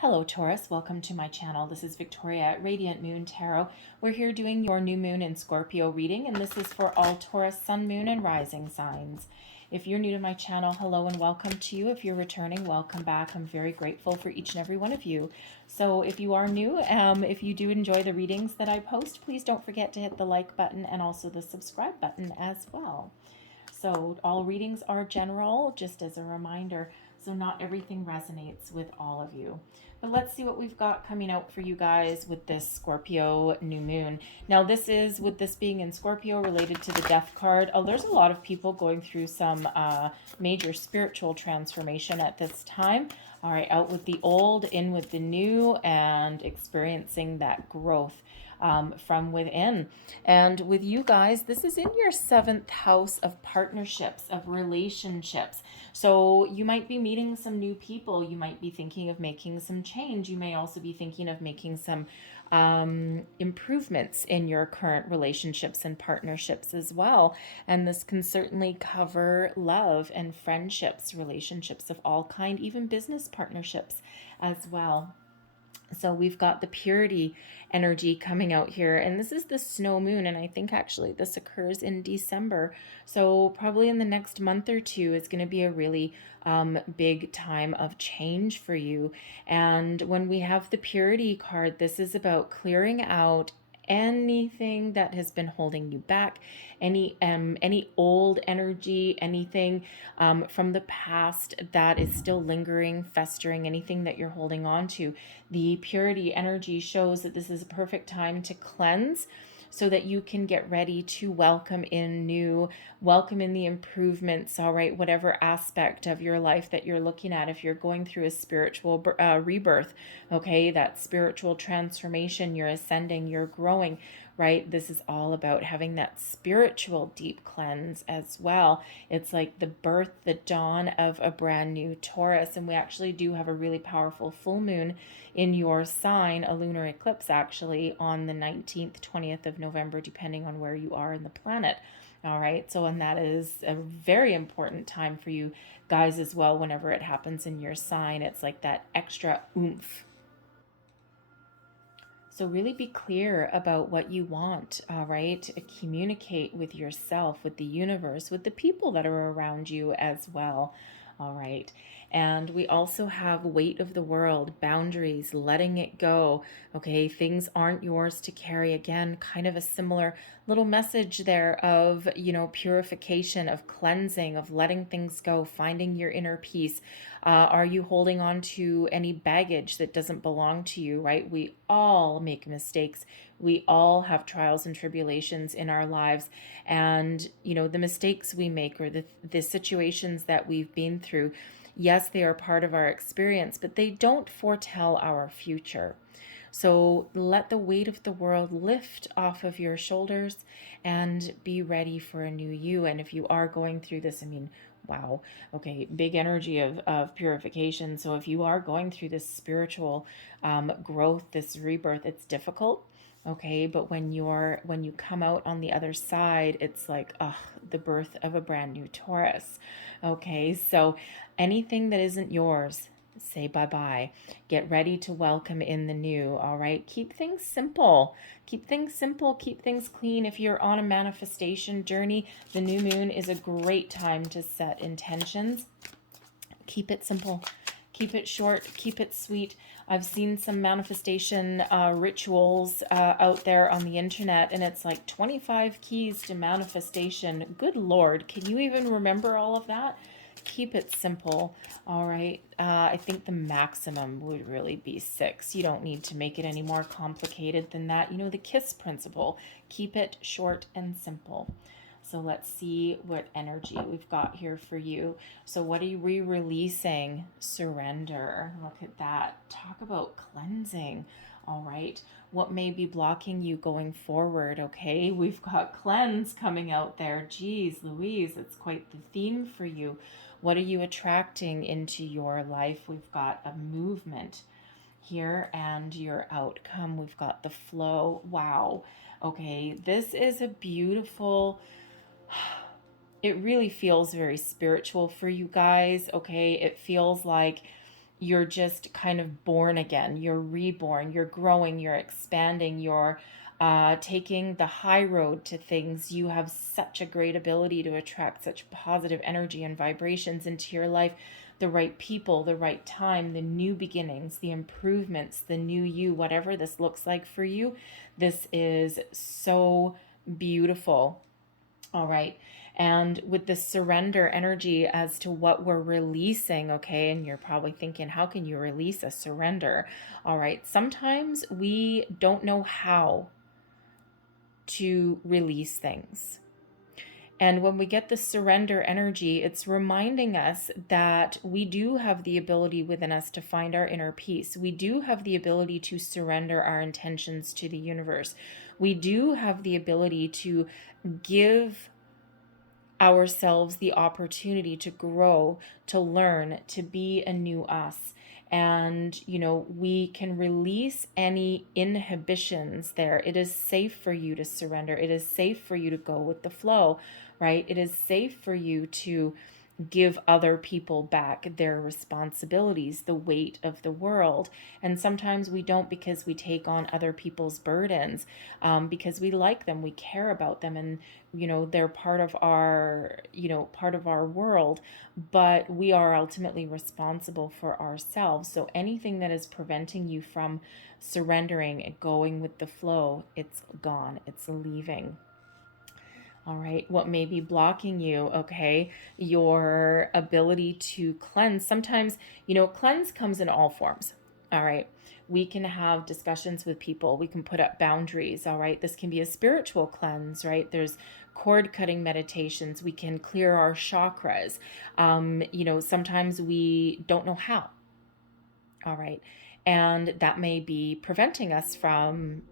Hello Taurus, welcome to my channel. This is Victoria at Radiant Moon Tarot. We're here doing your new moon in Scorpio reading, and this is for all Taurus, sun, moon, and rising signs. If you're new to my channel, hello and welcome to you. If you're returning, welcome back. I'm very grateful for each and every one of you. So if you are new, if you do enjoy the readings that I post, please don't forget to hit the like button and also the subscribe button as well. So all readings are general, just as a reminder, so not everything resonates with all of you. But let's see what we've got coming out for you guys with this Scorpio new moon. Now this is, with this being in Scorpio, related to the death card. Oh, there's a lot of people going through some major spiritual transformation at this time. All right, out with the old, in with the new, and experiencing that growth from within. And with you guys, this is in your 7th house of partnerships, of relationships. So you might be meeting some new people. You might be thinking of making some change. You may also be thinking of making some improvements in your current relationships and partnerships as well. And this can certainly cover love and friendships, relationships of all kind, even business partnerships as well. So we've got the purity energy coming out here, and this is the snow moon, and I think actually this occurs in December. So probably in the next month or two, it's going to be a really big time of change for you. And when we have the purity card, this is about clearing out anything that has been holding you back, any old energy, anything from the past that is still lingering, festering, anything that you're holding on to. The purity energy shows that this is a perfect time to cleanse, so that you can get ready to welcome in new, welcome in the improvements, all right, whatever aspect of your life that you're looking at. If you're going through a spiritual rebirth, okay, that spiritual transformation, you're ascending, you're growing, right? This is all about having that spiritual deep cleanse as well. It's like the birth, the dawn of a brand new Taurus. And we actually do have a really powerful full moon in your sign, a lunar eclipse actually, on the 19th, 20th of November, depending on where you are in the planet. All right, so and that is a very important time for you guys as well. Whenever it happens in your sign, it's like that extra oomph. So really be clear about what you want, all right? Communicate with yourself, with the universe, with the people that are around you as well, all right? And we also have weight of the world, boundaries, letting it go, okay? Things aren't yours to carry. Again, kind of a similar little message there of, you know, purification, of cleansing, of letting things go, finding your inner peace. Are you holding on to any baggage that doesn't belong to you, right? We all make mistakes. We all have trials and tribulations in our lives. And, you know, the mistakes we make, or the situations that we've been through, yes, they are part of our experience, but they don't foretell our future. So let the weight of the world lift off of your shoulders and be ready for a new you. And if you are going through this, I mean, wow, okay, big energy of purification. So if you are going through this spiritual growth, this rebirth, it's difficult. Okay, but when you come out on the other side, it's like, the birth of a brand new Taurus. Okay, so anything that isn't yours, say bye-bye. Get ready to welcome in the new, all right? Keep things simple. Keep things simple. Keep things clean. If you're on a manifestation journey, the new moon is a great time to set intentions. Keep it simple. Keep it short. Keep it sweet. I've seen some manifestation rituals out there on the internet, and it's like 25 keys to manifestation. Good Lord, can you even remember all of that? Keep it simple, all right? I think the maximum would really be 6. You don't need to make it any more complicated than that. You know, the KISS principle. Keep it short and simple. So let's see what energy we've got here for you. So what are we releasing? Surrender. Look at that. Talk about cleansing. All right. What may be blocking you going forward? Okay. We've got cleanse coming out there. Geez, Louise, it's quite the theme for you. What are you attracting into your life? We've got a movement here, and your outcome. We've got the flow. Wow. Okay. This is a beautiful... It really feels very spiritual for you guys, okay? It feels like you're just kind of born again. You're reborn. You're growing. You're expanding. You're taking the high road to things. You have such a great ability to attract such positive energy and vibrations into your life. The right people, the right time, the new beginnings, the improvements, the new you, whatever this looks like for you. This is so beautiful. All right. And with the surrender energy as to what we're releasing, okay, and you're probably thinking, how can you release a surrender? All right. Sometimes we don't know how to release things. And when we get the surrender energy, it's reminding us that we do have the ability within us to find our inner peace. We do have the ability to surrender our intentions to the universe. We do have the ability to give ourselves the opportunity to grow, to learn, to be a new us. And, we can release any inhibitions there. It is safe for you to surrender. It is safe for you to go with the flow, right? It is safe for you to give other people back their responsibilities, the weight of the world. And sometimes we don't, because we take on other people's burdens, because we like them, we care about them, and they're part of our world, but we are ultimately responsible for ourselves. So anything that is preventing you from surrendering and going with the flow, it's gone, it's leaving. All right, what may be blocking you, okay? Your ability to cleanse. Sometimes, cleanse comes in all forms. All right, we can have discussions with people. We can put up boundaries. All right, this can be a spiritual cleanse, right? There's cord cutting meditations. We can clear our chakras. Sometimes we don't know how. All right, and that may be preventing us from,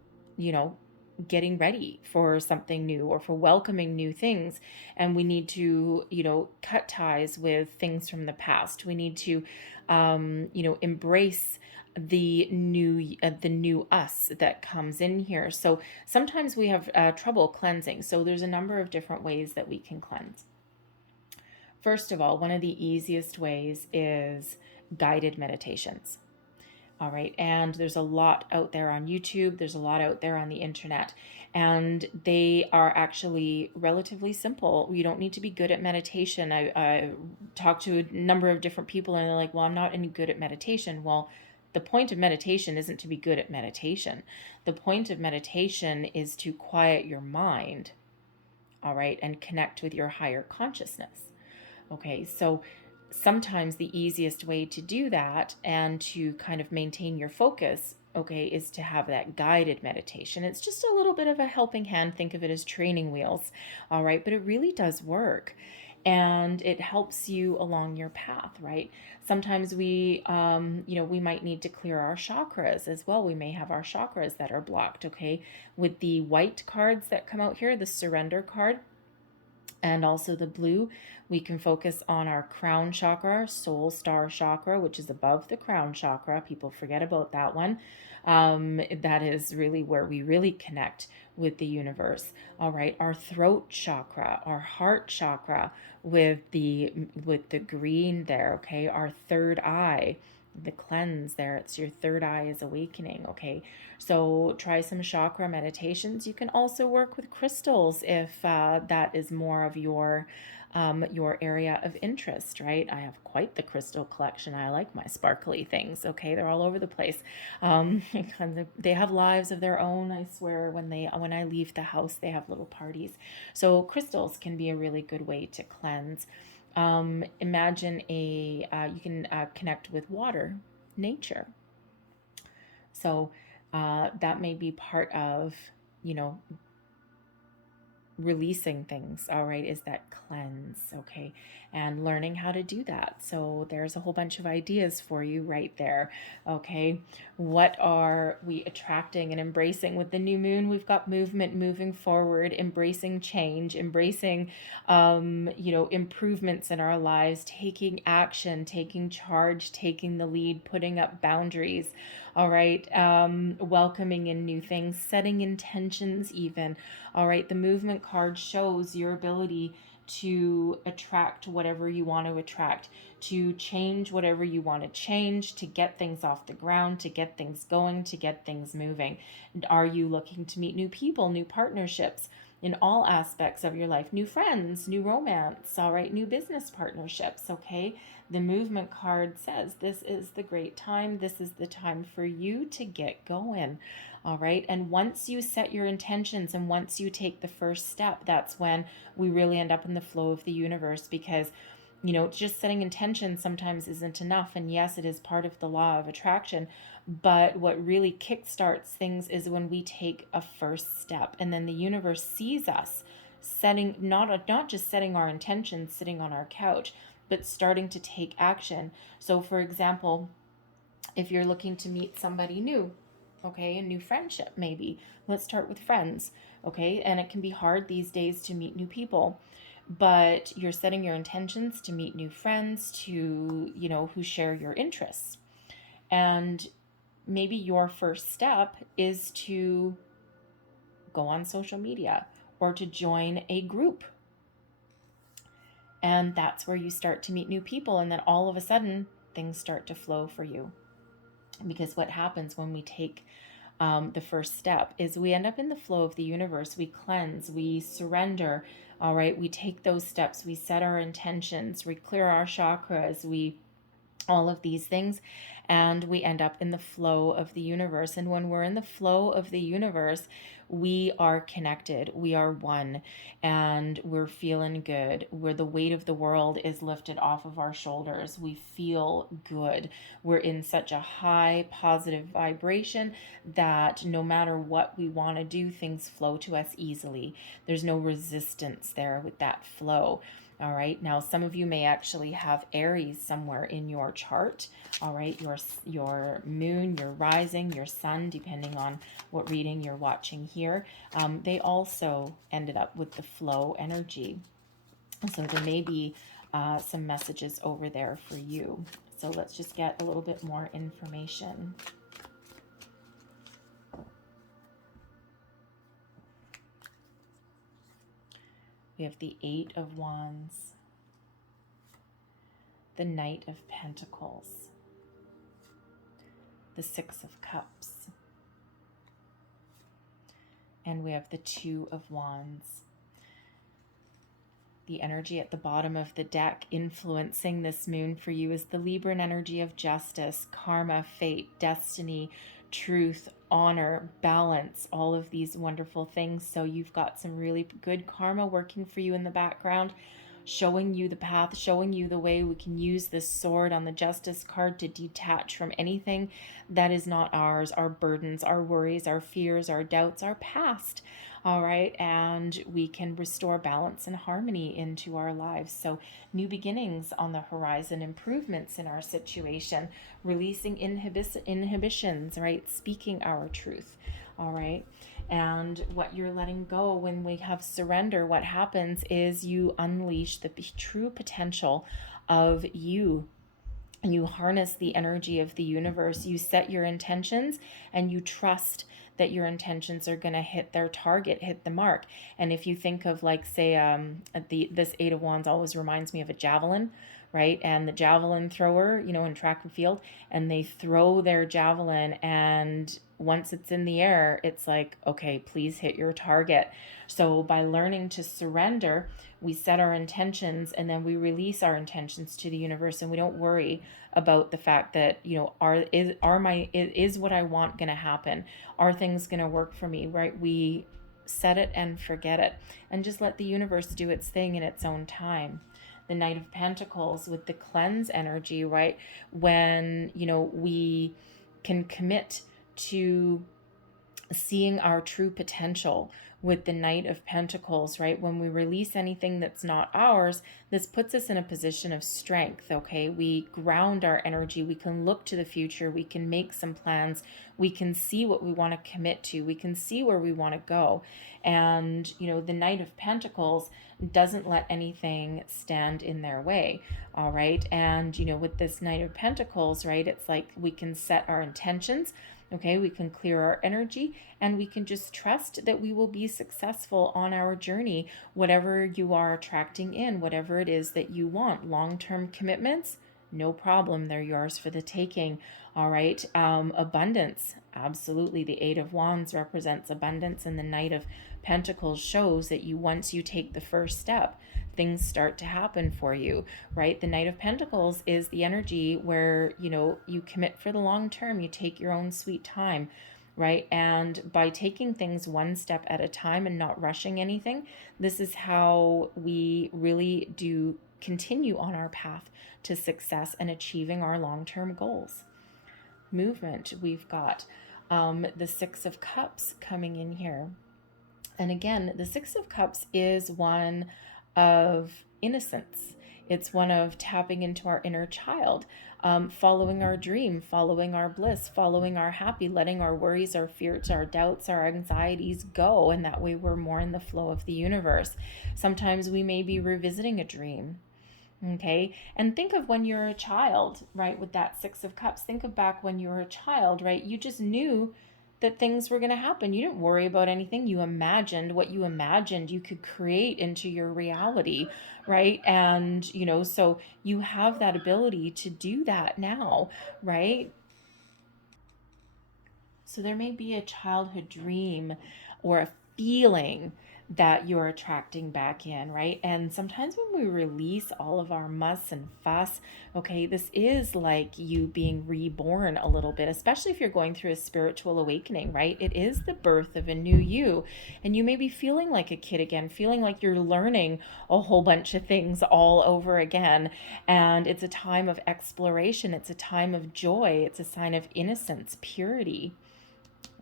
getting ready for something new or for welcoming new things. And we need to cut ties with things from the past. We need to embrace the new us that comes in here. So sometimes we have trouble cleansing. So there's a number of different ways that we can cleanse. First of all, one of the easiest ways is guided meditations. All right. And there's a lot out there on YouTube. There's a lot out there on the internet. And they are actually relatively simple. You don't need to be good at meditation. I talked to a number of different people and they're like, well, I'm not any good at meditation. Well, the point of meditation isn't to be good at meditation. The point of meditation is to quiet your mind. All right. And connect with your higher consciousness. Okay. So sometimes the easiest way to do that and to kind of maintain your focus, okay, is to have that guided meditation. It's just a little bit of a helping hand. Think of it as training wheels. All right. But it really does work. And it helps you along your path, right? Sometimes we might need to clear our chakras as well. We may have our chakras that are blocked, okay? With the white cards that come out here, the surrender card, and also the blue, we can focus on our crown chakra, soul star chakra, which is above the crown chakra. People forget about that one. That is really where we really connect with the universe. All right, our throat chakra, our heart chakra with the green there, okay? Our third eye, the cleanse there, it's your third eye is awakening, okay? So try some chakra meditations. You can also work with crystals if that is more of your area of interest, right? I have quite the crystal collection. I like my sparkly things, okay? They're all over the place. They have lives of their own, I swear. When I leave the house, they have little parties. So crystals can be a really good way to cleanse. Imagine you can connect with water, nature. So that may be part of, releasing things, all right, is that cleanse, okay, and learning how to do that. So there's a whole bunch of ideas for you right there, okay. What are we attracting and embracing with the new moon? We've got movement, moving forward, embracing change, embracing improvements in our lives, taking action, taking charge, taking the lead, putting up boundaries, all right, welcoming in new things, setting intentions even. All right, the movement card shows your ability to attract whatever you want to attract, to change whatever you want to change, to get things off the ground, to get things going, to get things moving. And are you looking to meet new people, new partnerships in all aspects of your life, new friends, new romance, all right, new business partnerships, okay? The movement card says this is the great time. This is the time for you to get going. All right. And once you set your intentions and once you take the first step, that's when we really end up in the flow of the universe, because just setting intentions sometimes isn't enough. And yes, it is part of the law of attraction. But what really kickstarts things is when we take a first step, and then the universe sees us setting, not just setting our intentions sitting on our couch, but starting to take action. So for example, if you're looking to meet somebody new, okay, a new friendship maybe. Let's start with friends, okay? And it can be hard these days to meet new people, but you're setting your intentions to meet new friends, to, who share your interests. And maybe your first step is to go on social media or to join a group. And that's where you start to meet new people. And then all of a sudden, things start to flow for you. Because what happens when we take the first step is we end up in the flow of the universe. We cleanse, we surrender, all right? We take those steps, we set our intentions, we clear our chakras, all of these things, and we end up in the flow of the universe. And when we're in the flow of the universe, we are connected, we are one, and we're feeling good. Where the weight of the world is lifted off of our shoulders. We feel good. We're in such a high positive vibration that no matter what we want to do, things flow to us easily. There's no resistance there with that flow. All right. Now, some of you may actually have Aries somewhere in your chart. All right. Your moon, your rising, your sun, depending on what reading you're watching here. They also ended up with the flow energy. So there may be some messages over there for you. So let's just get a little bit more information. We have the Eight of Wands, the Knight of Pentacles, the Six of Cups, and we have the Two of Wands. The energy at the bottom of the deck influencing this moon for you is the Libran energy of justice, karma, fate, destiny, truth, honor, balance, all of these wonderful things. So you've got some really good karma working for you in the background, showing you the path, showing you the way. We can use this sword on the Justice card to detach from anything that is not ours, our burdens, our worries, our fears, our doubts, our past. All right, and we can restore balance and harmony into our lives. So new beginnings on the horizon, improvements in our situation, releasing inhibitions, right? Speaking our truth, all right? And what you're letting go when we have surrender, what happens is you unleash the true potential of you. You harness the energy of the universe. You set your intentions and you trust that your intentions are going to hit their target, hit the mark. And if you think of, like, say, this Eight of Wands always reminds me of a javelin, right? And the javelin thrower, in track and field, and they throw their javelin, and once it's in the air, it's like, okay, please hit your target. So by learning to surrender, we set our intentions and then we release our intentions to the universe, and we don't worry about the fact that, is what I want going to happen? Are things going to work for me, right? We set it and forget it and just let the universe do its thing in its own time. The Knight of Pentacles with the cleanse energy, right? When, we can commit to seeing our true potential with the Knight of Pentacles, right? When we release anything that's not ours, this puts us in a position of strength, okay? We ground our energy. We can look to the future. We can make some plans. We can see what we want to commit to. We can see where we want to go. And, the Knight of Pentacles doesn't let anything stand in their way, all right? And, with this Knight of Pentacles, right, it's like we can set our intentions Okay, we can clear our energy, and we can just trust that we will be successful on our journey, whatever you are attracting in, whatever it is that you want. Long-term commitments, no problem, they're yours for the taking. All right, abundance, absolutely. The Eight of Wands represents abundance, and the Knight of Pentacles shows that once you take the first step, things start to happen for you, right? The Knight of Pentacles is the energy where, you commit for the long term, you take your own sweet time, right? And by taking things one step at a time and not rushing anything, this is how we really do continue on our path to success and achieving our long-term goals. Movement, we've got the Six of Cups coming in here. And again, the Six of Cups is one of innocence. It's one of tapping into our inner child, following our dream, following our bliss, following our happy, letting our worries, our fears, our doubts, our anxieties go. And that way we're more in the flow of the universe. Sometimes we may be revisiting a dream. Okay. And think of when you're a child, right? With that Six of Cups, think of back when you were a child, right? You just knew that things were going to happen. You didn't worry about anything. You imagined what you imagined you could create into your reality, right? And, so you have that ability to do that now, right? So there may be a childhood dream or a feeling that you're attracting back in, right? And sometimes when we release all of our muss and fuss, okay, this is like you being reborn a little bit, especially if you're going through a spiritual awakening, right? It is the birth of a new you. And you may be feeling like a kid again, feeling like you're learning a whole bunch of things all over again. And it's a time of exploration. It's a time of joy. It's a sign of innocence, purity,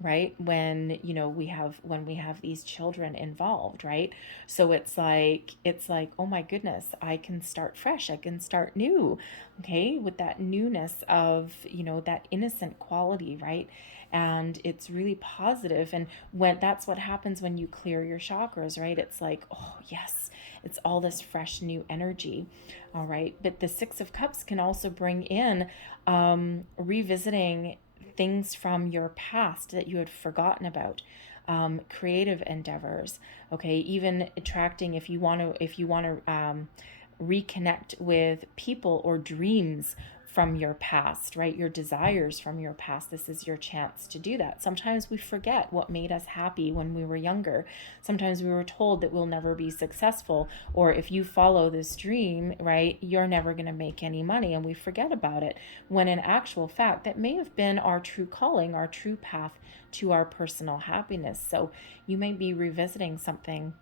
right? When we have these children involved, right? So it's like, oh my goodness, I can start fresh, I can start new, okay, with that newness of, that innocent quality, right? And it's really positive. And when that's what happens when you clear your chakras, right? It's like, oh yes, it's all this fresh new energy. All right, but the Six of Cups can also bring in revisiting things from your past that you had forgotten about, creative endeavors, okay, even attracting, if you want to reconnect with people or dreams from your past, right? Your desires from your past. This is your chance to do that. Sometimes we forget what made us happy when we were younger. Sometimes we were told that we'll never be successful, or if you follow this dream, right, you're never going to make any money, and we forget about it. When in actual fact, that may have been our true calling, our true path to our personal happiness. So you may be revisiting something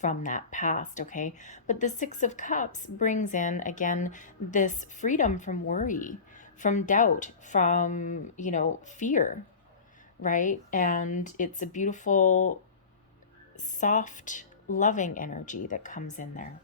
from that past, okay? But the Six of Cups brings in, again, this freedom from worry, from doubt, from, fear, right? And it's a beautiful, soft, loving energy that comes in there.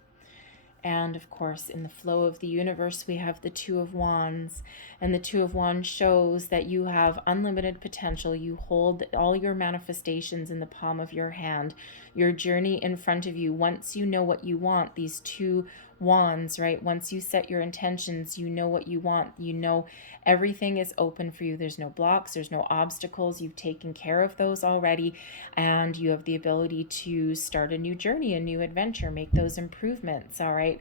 And of course, in the flow of the universe, we have the Two of Wands. And the Two of Wands shows that you have unlimited potential. You hold all your manifestations in the palm of your hand, your journey in front of you. Once you know what you want, these two wands, right? Once you set your intentions, you know what you want. Everything is open for you. There's no blocks, there's no obstacles. You've taken care of those already, and you have the ability to start a new journey, a new adventure, make those improvements, all right?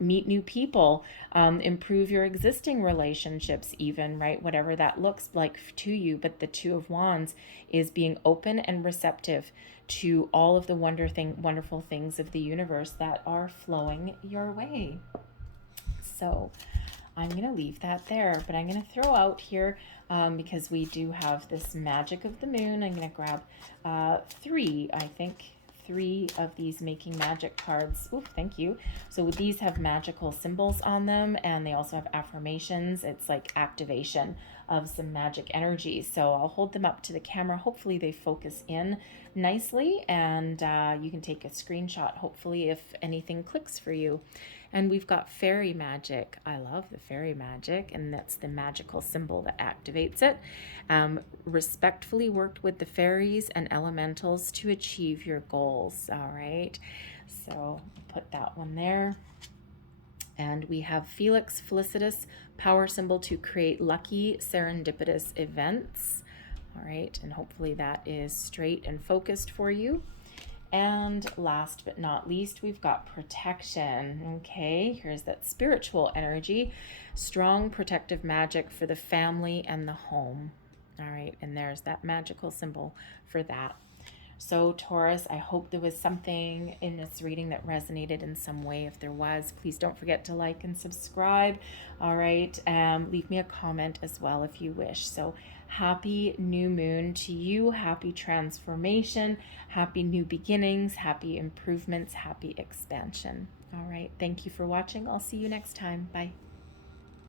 Meet new people, improve your existing relationships even, right? Whatever that looks like to you. But the Two of Wands is being open and receptive to all of the wonderful things of the universe that are flowing your way. So I'm going to leave that there, but I'm going to throw out here, because we do have this magic of the moon. I'm going to grab three of these Making Magic cards. Ooh, thank you. So these have magical symbols on them, and they also have affirmations. It's like activation of some magic energy. So I'll hold them up to the camera. Hopefully they focus in nicely, and you can take a screenshot, hopefully, if anything clicks for you. And we've got fairy magic. I love the fairy magic, and that's the magical symbol that activates it. Respectfully worked with the fairies and elementals to achieve your goals. All right, so put that one there. And we have Felix Felicitas, power symbol to create lucky serendipitous events. All right, and hopefully that is straight and focused for you. And last but not least, we've got protection. Okay, here's that spiritual energy, strong protective magic for the family and the home. All right, and there's that magical symbol for that. So Taurus, I hope there was something in this reading that resonated in some way. If there was, please don't forget to like and subscribe. All right, leave me a comment as well if you wish. So happy new moon to you, happy transformation, happy new beginnings, happy improvements, happy expansion. All right, thank you for watching. I'll see you next time. Bye.